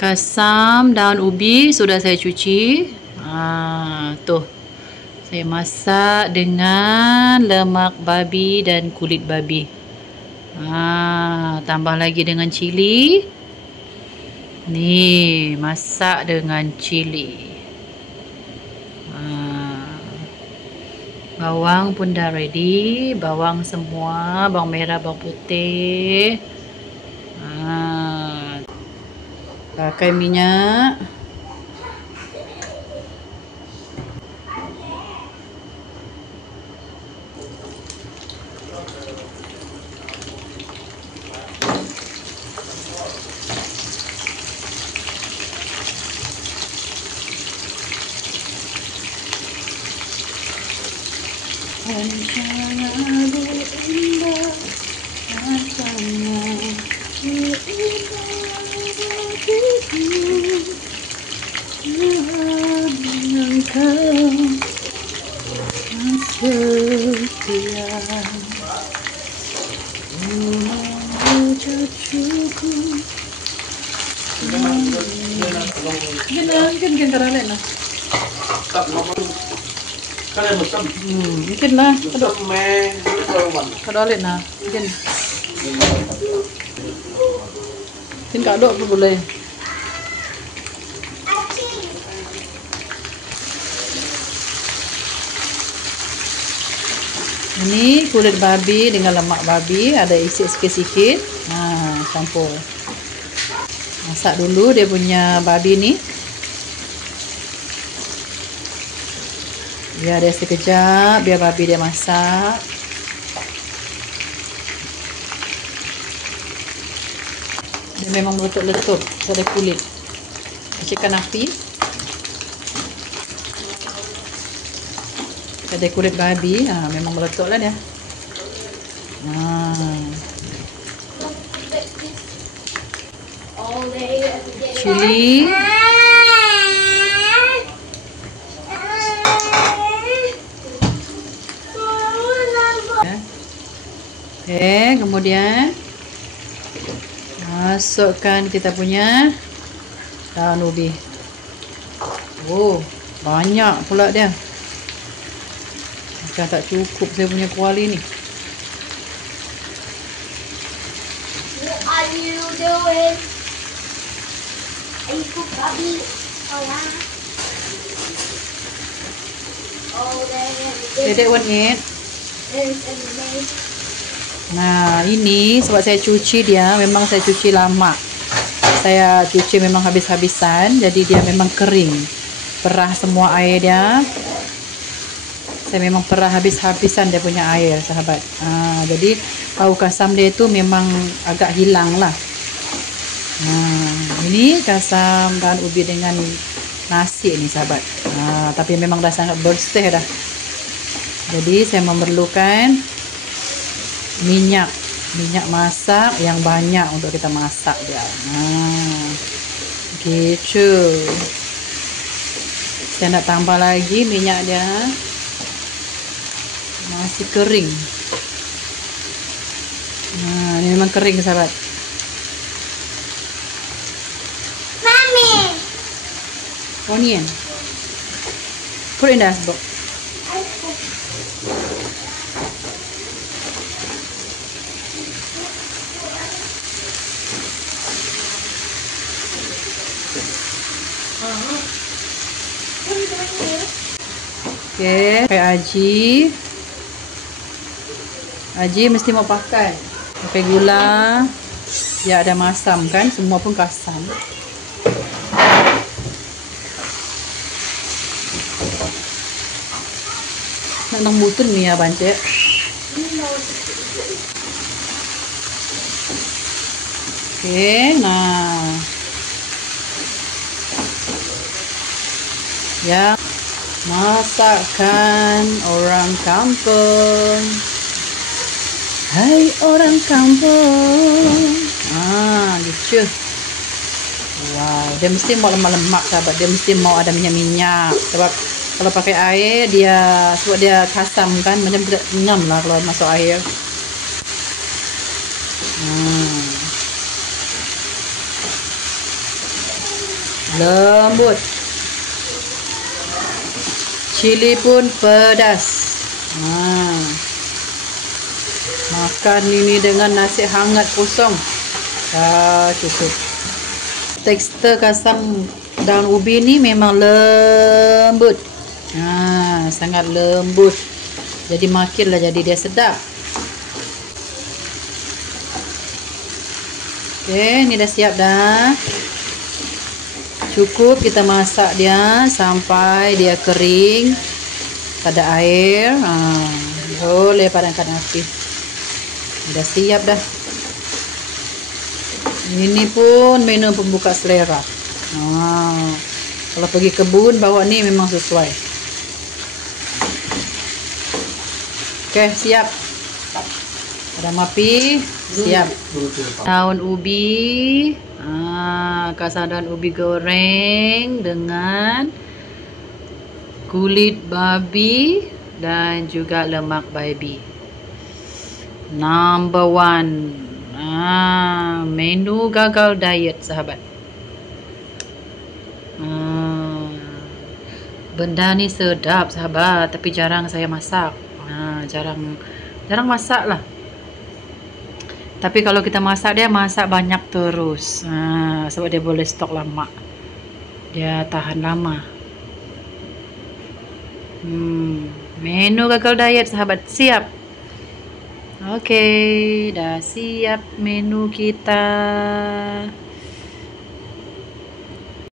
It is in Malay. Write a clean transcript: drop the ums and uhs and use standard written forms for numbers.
Kasam daun ubi sudah saya cuci. Tuh. Saya masak dengan lemak babi dan kulit babi. Tambah lagi dengan cili. Ni, masak dengan cili. Bawang pun dah ready. Bawang semua, bawang merah, bawang putih. Pakai minyak. Mungkin lah kadok alit nah mungkin kadok pun boleh. Ini kulit babi dengan lemak babi, ada isi sikit-sikit. Campur. Masak dulu dia punya babi ni. Biar dia sekejap, biar babi dia masak. Dia memang meletup-letup pada kulit. Kecilkan api. Pada kulit babi, memang meletup lah dia. Cili. Kemudian masukkan kita punya daun ubi. Banyak pula dia. Macam tak cukup saya punya kuali ni. What are you doing? Are you cook babi? Dedek want it. Nah, ini sebab saya cuci dia, memang saya cuci lama. Saya cuci memang habis-habisan, jadi dia memang kering. Perah semua air dia. Saya memang perah habis-habisan dia punya air, sahabat. Jadi bau kasam dia itu memang agak hilang lah. Ini kasam daun ubi dengan nasi ni, sahabat. Tapi memang dah sangat bersih dah. Jadi saya memerlukan minyak masak yang banyak untuk kita masak dia. Gitu. Saya nak tambah lagi minyak dia. Masih kering. Ini memang kering, sahabat. Mami. Onion. Put in the ice box. Pakai aji. Aji mesti mau pakai. Pakai gula. Ya, ada masam kan, semua pun kasam. Nak nang butun ni ya bancet. Nah. Ya. Masakan orang kampung. Hai orang kampung. Lucu. Wow, dia mesti mau lemak-lemak, sahabat. Dia mesti mau ada minyak-minyak. Sebab kalau pakai air sebab dia kasam kan, macam tidak ngam lah kalau masuk air. lembut. Cili pun pedas. Makan ini dengan nasi hangat kosong. Cukup. Tekstur kasang daun ubi ni memang lembut. Sangat lembut. Jadi makinlah, jadi dia sedap. Okey, ni dah siap dah. Cukup kita masak dia sampai dia kering. Tak ada air. Boleh padamkan api. Dah siap dah. Ini pun menu pembuka selera. Kalau pergi kebun bawa ni memang sesuai. Okey, siap. Padam api, siap. Daun ubi. Kasang daun ubi goreng dengan kulit babi dan juga lemak babi. Number 1. Menu gagal diet, sahabat. Benda ni sedap, sahabat, tapi jarang saya masak. Jarang masak lah. Tapi kalau kita masak, dia masak banyak terus. Sebab dia boleh stok lama. Dia tahan lama. Menu gagal diet, sahabat, siap. Okey, dah siap menu kita.